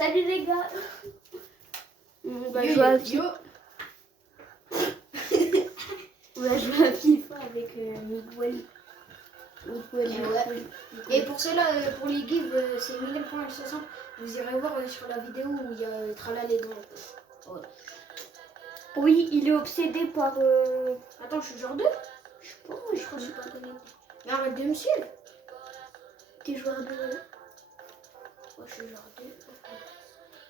Salut les gars. On va Yo, jouer à yo, FIFA. yo. On va jouer à FIFA avec Miguel. Ouais. Et pour cela, pour les gives, c'est Miguel.l60. Vous irez voir sur la vidéo où il y a Tralala et dans. Ouais. Oui, il est obsédé par... Attends, je suis genre 2. Je sais pas, Je crois que je suis pas connecté. Mais arrête de me suivre. T'es joueur de... Ouais, je suis genre 2.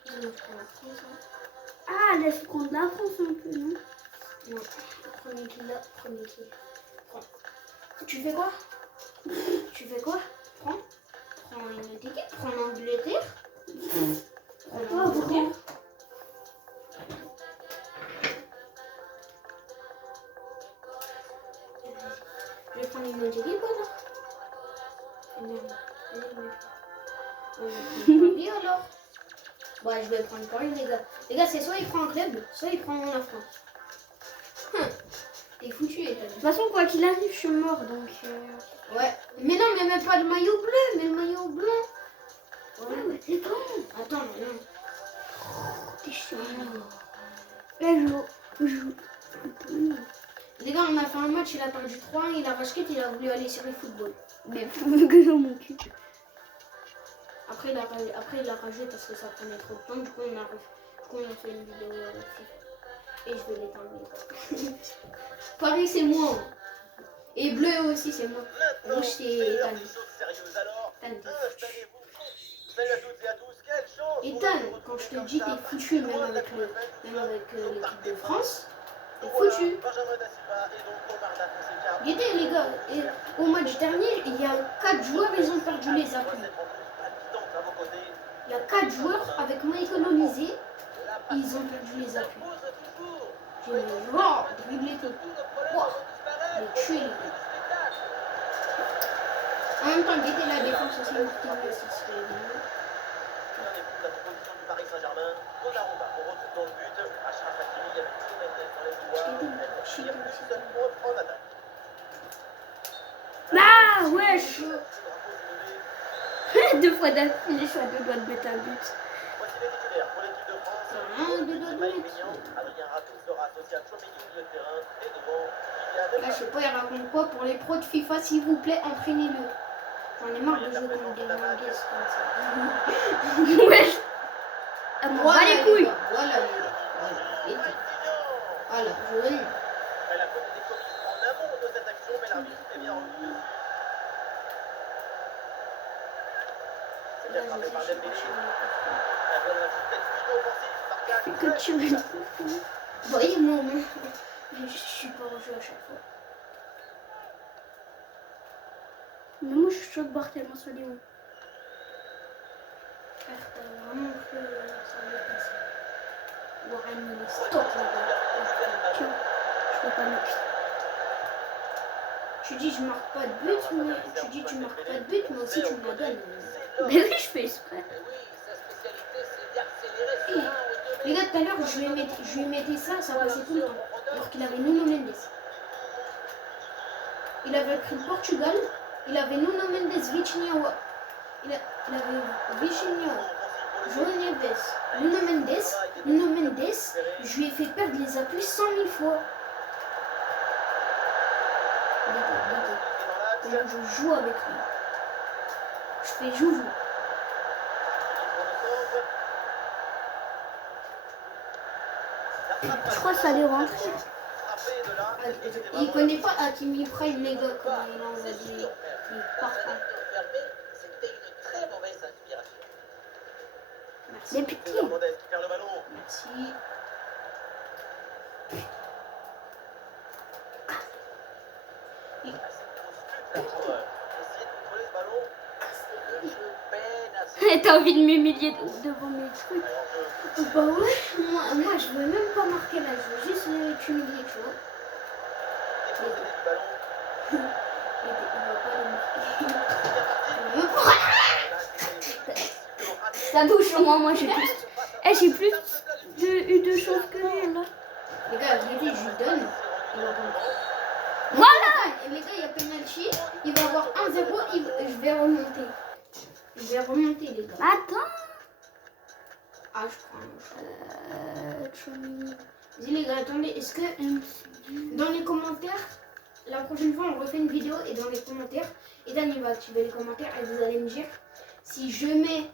Dis-moi, je prends la France. Hein. Ah, laisse prendre la France un peu, non? Non, premier kill là, premier kill. Prends. Tu fais quoi? Tu fais quoi? Prends. Prends une autre équipe. Prends l'Angleterre. Prends l'Angleterre. Je vais prendre une autre équipe alors. Paris alors. Ouais, je vais prendre Paris les gars. Les gars, c'est soit il prend un club, soit il prend la France. T'es foutu, Ethan. De toute façon, quoi qu'il arrive, je suis mort, donc... Ouais. Mais non, mais même pas le maillot bleu, mais le maillot blanc. Ouais, mais c'est bon. Attends, non. T'es chiant. Là, je joue. Les gars, on a fait un match, il a perdu 3, il a rage il a voulu aller sur le football. Mais que dans mon cul. Après, il a ragé parce que ça prenait trop de temps. Du coup, on a fait une vidéo FIFA. Et je vais l'éteindre. Paris, c'est moi. Et bleu aussi, c'est moi. Rouge, c'est Ethan. Ethan, quand je te dis t'es foutu, même avec l'équipe de France, t'es foutu. Regardez les gars, et au match dernier, il y a 4 joueurs, ils ont perdu les appuis. Il y a 4 joueurs avec Michael Olysée, ils ont perdu les appuis. Je vais voir, dribbler tout. Wow, les tuer les gars. En même temps, guetter la défense aussi, Marquinhos, ça serait bien. Paris Saint-Germain, Donnarumma, on retrouve dans le but, Achraf Hakimi avec Jiménez dans les couloirs, il y a plus seul pour en attaque. Ah, wesh. 2 fois d'affilée, je suis à 2 doigts de mettre un but. Voici les titulaires pour l'équipe de France. Maï Mignon, Adrien Ratou sera associé à Tchouaméni au milieu de terrain et devant Là, je sais pas, il raconte quoi pour les pros de FIFA, s'il vous plaît, entraînez-le. J'en ai marre de jouer comme des manguesses comme ça. Wesh. Ah, m'en bats les couilles. Voilà, les gars. Voilà, voilà, je gagne. Elle a commis des copies en amont de cette action, mais l'arbitre est bien revenu. C'est bien frappé par Dembélé. La bonne tête offensive par Kane. Que tu veux. Voyez, moi, je suis pas au jeu à chaque fois. Mais moi, je choque barre tellement sur les hauts. Frère, t'as vraiment cru que ça allait passer. Warren, il est stop là-bas. Tiens, je peux pas mettre. Tu dis je marque pas de but, mais tu dis tu marques pas de but, mais aussi tu me la donnes. Mais oui, je fais exprès. Les gars, tout à l'heure, je lui mettais ça, ça passait tout le temps. Alors qu'il avait Nuno Mendes. Il avait pris le Portugal, il avait Nuno Mendes, Vitinha. Il avait Vitinha, João Neves, Nuno Mendes. Je lui ai fait perdre les appuis 100 000 fois. Regardez. Comment je joue avec lui. Je fais joujou. Je crois que ça allait rentrer. Il connaît pas Hakimi Prime, les gars, comment il envoie des parfums. C'était une très mauvaise inspiration. Merci. Des petits. Modeste qui perd le ballon. Merci. T'as envie de m'humilier devant mes trucs. Bah ouais, moi je veux même pas marquer là, je veux juste t'humilier, tu vois. Il va pas le marquer. Ça touche au moins, moi j'ai plus. Eh, j'ai plus eu de choses que lui là. Les gars, je lui donne. Il va pas. Voilà. Et les gars, il y a penalty. Il va avoir 1-0. Je vais remonter. Je vais remonter, les gars. Attends. Ah, je crois. Chouamini. Vas-y les gars, attendez, est-ce que dans les commentaires, la prochaine fois on refait une vidéo et dans les commentaires, Ethan il va activer les commentaires et vous allez me dire si je mets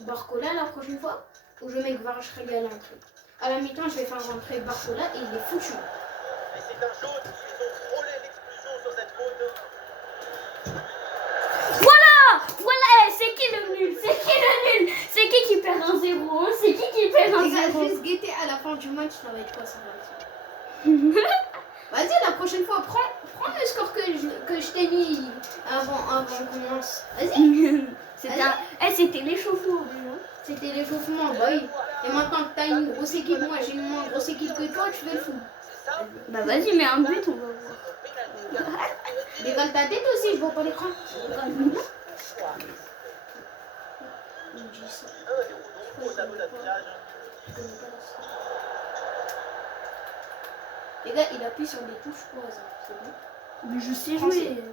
Barcola la prochaine fois ou je mets Kvaratskhelia à l'entrée. À la mi-temps, je vais faire rentrer Barcola et il est foutu. Et c'est un jaune. Ils ont frôlé l'exclusion sur cette faute. Voilà, c'est qui le nul? C'est qui le nul? C'est qui perd un 0? C'est qui perd un Les gars, 0? juste guetter à la fin du match, ça va être quoi ça va être... Vas-y, la prochaine fois, prends le score que je t'ai mis avant qu'on commence. Vas-y. C'était l'échauffement déjà. C'était l'échauffement, boy. Et maintenant que t'as une grosse équipe, moi j'ai une moins grosse équipe que toi, tu fais le fou. Bah vas-y, mets un but, on va voir. Décale ta tête aussi, je vois pas l'écran. Il me dit ça. Au tableau d'affichage. Les gars, il appuie sur des touches au hasard, c'est bon. Mais je sais Français. jouer.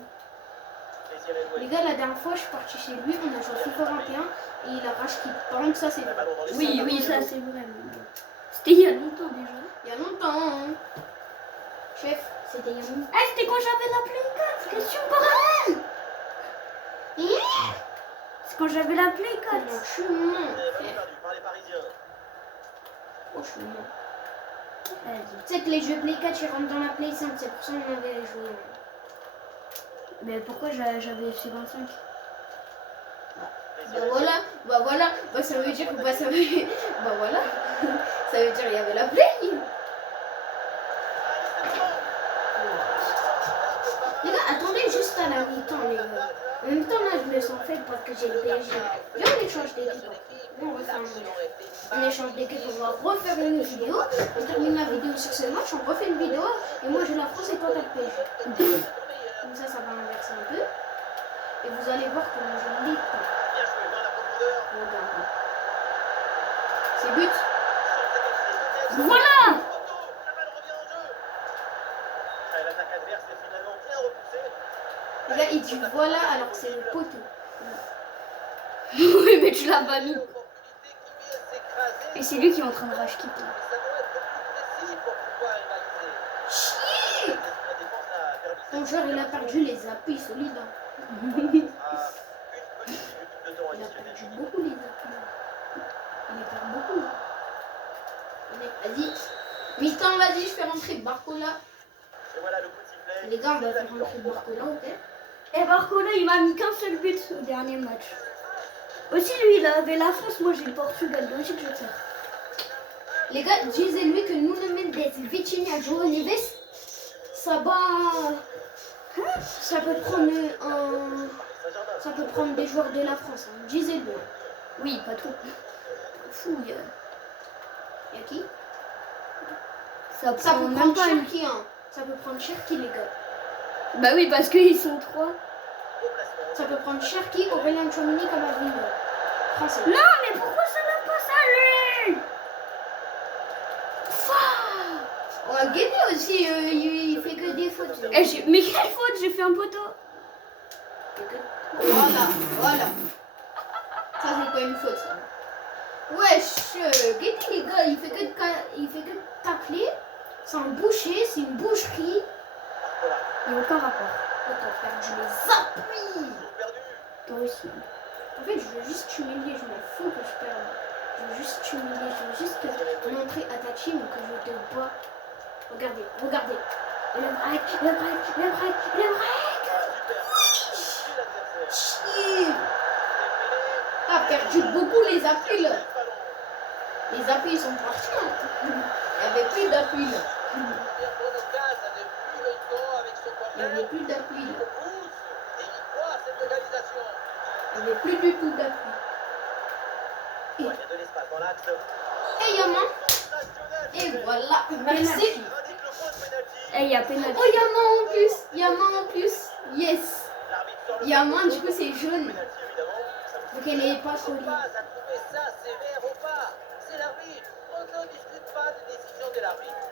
Les gars, la dernière fois, je suis partie chez lui, on a joué à FIFA 21 et il a rage qui. Par contre, ça c'est vrai. Oui, ça c'est vrai. C'était il y a longtemps déjà. Il y a longtemps, hein. Chef, c'était il y a longtemps. Ah, c'était quand j'avais la Play 4, qu'est-ce que tu me parles? C'est quand j'avais la Play 4. Comment je suis mon Ballon perdu par les Parisiens. Oh, je suis mon. Vas-y. Tu sais que les jeux Play 4 ils rentrent dans la Play 5, c'est pour ça qu'on avait joué. Mais pourquoi j'avais FC 25? Bah voilà, bah ça veut dire, bah ça veut, bah voilà, ça veut dire il y avait la Play. Les gars, attendez juste à la mi-temps, les gars. En même temps, là, je me sens faible parce que j'ai le PSG. Viens, on échange d'équipe. On refait un match. On échange d'équipe, on va refaire une vidéo. On termine la vidéo sur ce match, on refait une vidéo. Et moi, j'ai la France et toi, t'as le PSG. Comme ça va inverser un peu. Et vous allez voir comment je lis pas. Bien joué dans la profondeur. Regardez. C'est but. Voilà. La balle revient en jeu. L'attaque adverse est finalement bien repoussée. Les gars, il dit voilà alors que c'est le poteau. Oui, mais tu l'as pas mis. Opportunité qui vient s'écraser. Et c'est lui qui est en train de rage quitter. Ça doit être plus précis pour pouvoir rivaliser. Chier. La défense a perdu Ton joueur, il a perdu les appuis solides. Hein. une petite minute de temps Il a additionnel. perdu beaucoup les appuis. Il a perdu beaucoup. Vas-y. Mi-temps, vas-y, je fais rentrer Barcola. Et voilà le coup de sifflet. Les gars, on va faire rentrer Barcola, ok? Et Barcola, il m'a mis qu'un seul but au dernier match. Aussi, lui, il avait la France, moi j'ai le Portugal, donc je vais faire. Les gars, disez-lui que Nuno Mendes, Vitinha, João Neves, ça va... Ça peut prendre ça peut prendre des joueurs de la France. Hein. Disez-le. Oui, pas tout. Fou, Il y a qui? ça Ça prend peut même prendre pas une... Cherki, hein. Ça peut prendre Cherki, les gars. Bah oui, parce qu'ils sont trois. Ça peut prendre Cherki, Aurélien Tchouameni, Camavinga. Français. Non, mais pourquoi ça n'a pas ça, lui? On a gagné aussi, il fait que des fautes. Mais quelle faute? J'ai fait un poteau. Voilà. Ça c'est pas une faute ça. Wesh, Guetti les gars, il fait que tacler. C'est un boucher, c'est une boucherie. Il n'y a aucun rapport. Oh, t'as perdu les appuis. Toi aussi. En fait, je veux juste t'humilier, je m'en fous que je perde. Je veux juste t'humilier, je veux juste montrer à ta team que je te bats. Regardez. Et le break. Chier. T'as perdu beaucoup les appuis là. Les appuis sont partis. Hein. Il n'y avait plus d'appui là. Il n'y avait plus d'appui là. Il n'y avait plus du tout d'appui. Et Yaman. Et voilà. Merci. Eh, il y a pénalty. Oh, Yaman en plus. Yes. Yaman, du coup, c'est jaune. Donc elle est pas solide. Ça sévère ou pas? C'est l'arbitre. On ne discute pas de décision de l'arbitre.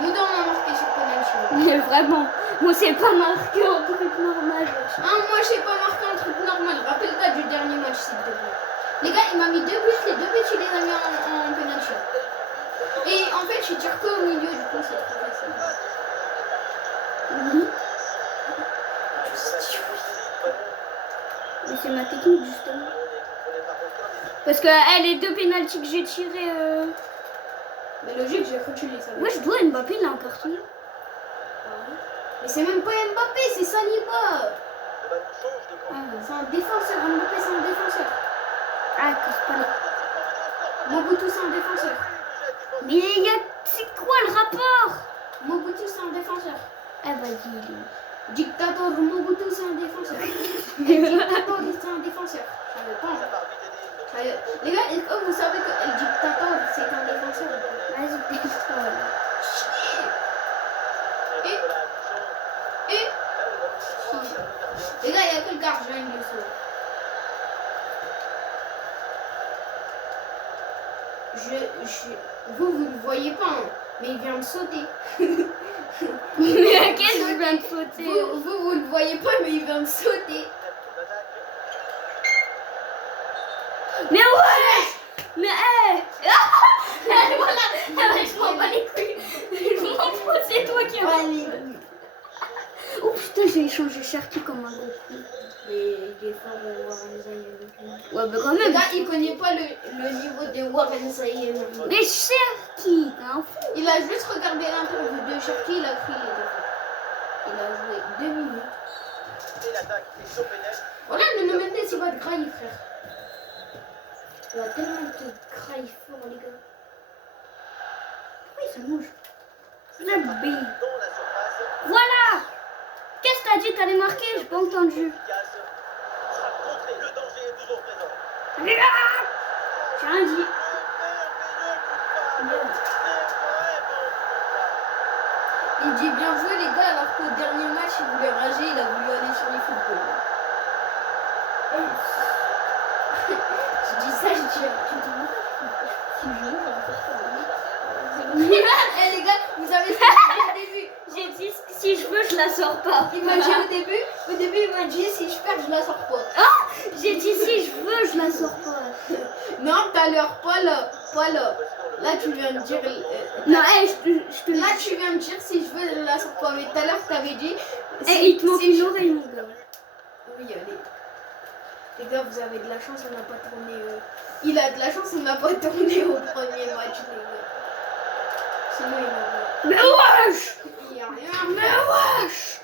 Nous on a marqué sur penalty. Mais vraiment, Moi, c'est pas marqué en truc normal. Ah, moi, j'ai pas marqué un truc normal. Rappelle-toi du dernier match, s'il te plaît. Les gars, il m'a mis 2 buts. Les 2 buts, il les a mis en penalty. Et en fait, je tire que au milieu, du coup, c'est trop facile. Oui. Mais c'est ma technique, justement. Parce que les 2 pénaltys que j'ai tirés... Mais logique, j'ai cru que tu les savais. Ouais, je dois Mbappé, il a un carton. Mais c'est même pas Mbappé, c'est Saliba. Ah, C'est un défenseur. Mbappé, c'est un défenseur. casse pas les... Mobutu, c'est un défenseur. Mais il y a... C'est quoi le rapport? Mobutu, c'est un défenseur. Ah, vas-y. Dictateur Mobutu, c'est un défenseur. Dictateur, c'est un défenseur. Je savais pas. Les gars, est-ce que vous savez que El Dictator, c'est un défenseur? Vas-y, tais-toi, là. Et les gars, il n'y a que le gardien qui le sauve. Vous le voyez pas, hein, mais il vient de sauter. Mais qu'est-ce que vient de sauter? Vous le voyez pas, mais il vient de sauter. Mais ouais! Mais voilà! Je m'en bats les couilles! Je m'en fous, c'est toi qui as... Oh putain, j'ai échangé Cherki comme un gros coup. Et il est fort Warren Zahir. Ouais, bah quand Le même. gars, il connaît pas le niveau de Warren Zahir. Mais Cherki, hein? Il a juste regardé l'interview de Cherki, il a pris les deux. Il a joué 2 minutes. Voilà, le Mendes, il va te grailler, frère. Il va tellement te grailler fort, les gars. Oui, ça bouge. La B. Voilà! Qu'est-ce que t'as dit? T'allais marquer? J'ai pas entendu. Allez là! J'ai rien dit. Il dit bien joué, les gars, alors qu'au dernier match, il voulait rager, il a voulu aller sur les footballs. Je dis ça, je dis. Eh les gars, vous avez ce que j'ai dit au début. J'ai dit si je veux, je la sors pas. Il m'a dit au début, il m'a dit si je perds, je la sors pas. J'ai dit si je veux, je la sors pas. Non, tout à l'heure, pas là, pas là. Là, tu viens de dire. Non, je te Là, tu viens de dire si je veux, je la sors pas. Mais tout à l'heure, t'avais dit. Il te manque si une oreille, mon gars. Oui, allez. Les gars, vous avez de la chance, on n'a pas tourné. Il a de la chance, on n'a pas tourné au premier match, les gars. Sinon, il aurait. Mais wesh! Il n'y a rien. Mais wesh!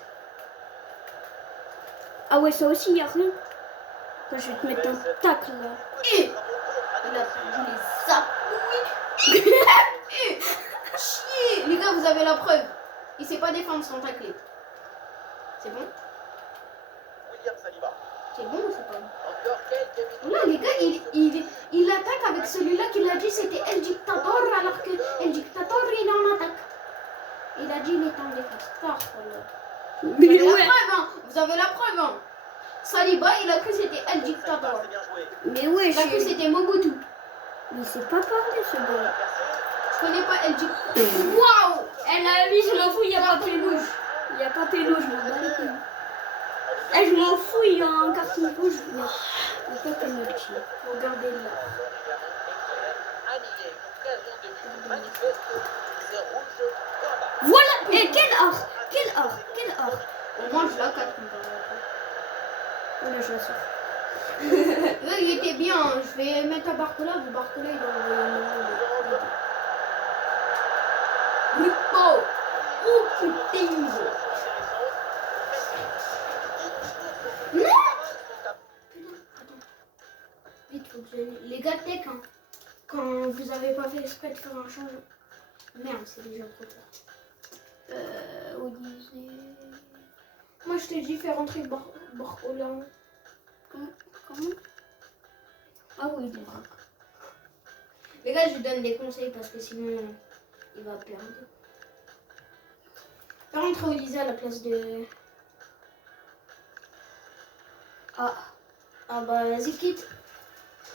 Ah ouais, ça aussi, y a rien. Moi, je vais te mettre un tacle là. Et il a pris les appuis. Chier. Les gars, vous avez la preuve. Il sait pas défendre son taclé. C'est bon? C'est bon ou c'est pas bon? Là, les gars, il attaque avec celui-là qui a dit c'était El Dictator, alors que El Dictator, il est en attaque. Il a dit il est en défense. Vous Mais avez la ouais! preuve, hein. Vous avez la preuve, hein. Saliba, il a cru que c'était El Dictator. Mais ouais, Il a cru que c'était Mobutu. Mais c'est pas parlé ce gars. Je connais pas El Dictator. Waouh! Elle a mis, je m'en fous, il y a pas Pélo. Il y a pas Pélo, je m'en bats les couilles. Je m'en fous, il y a un carton rouge. Il y a pas Pélo. Regardez là. Voilà! Et quel art! Quel art! Quel art! Au moins, je la capte. Là, je la sors. Là, il était bien. Je vais mettre à Barcola. Barcola, il a envoyé un nouveau. Oh putain! Non! Vite, faut que je... Les gars, tech, hein. Quand vous avez pas fait exprès de faire un changement. Merde, c'est déjà trop tard. Olivier. Moi, je t'ai dit faire rentrer Barcola. Comment? Ah oui, d'accord. Les gars, je lui donne des conseils parce que sinon, il va perdre. Faire rentrer Olivier à la place de... Ah bah, vas-y, quitte.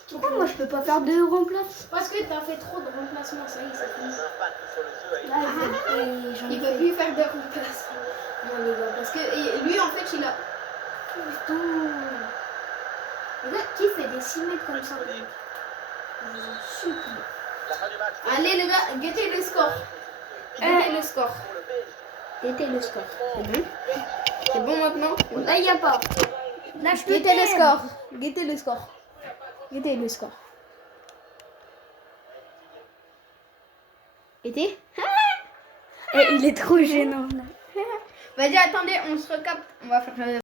Pourquoi moi je peux pas faire de remplace? Parce que t'as fait trop de remplacements, ça y est, c'est fini. Là, Il peut plus faire de remplacements. Non, les gars. Parce que lui, en fait, il a... Putain. Les gars, qui fait des 6 mètres comme ça? Je vous en supplie. La fin du match. Allez, les gars, guettez le score. Guettez le score. Pour le PSG. Guettez le score. C'est bon? C'est bon maintenant? Là, il n'y a pas. Là, je te Guettez le t'aime. score. Guettez le score. Guettez le score. Guettez? Eh, il est trop gênant, là. Vas-y, attendez, on se recapte. On va faire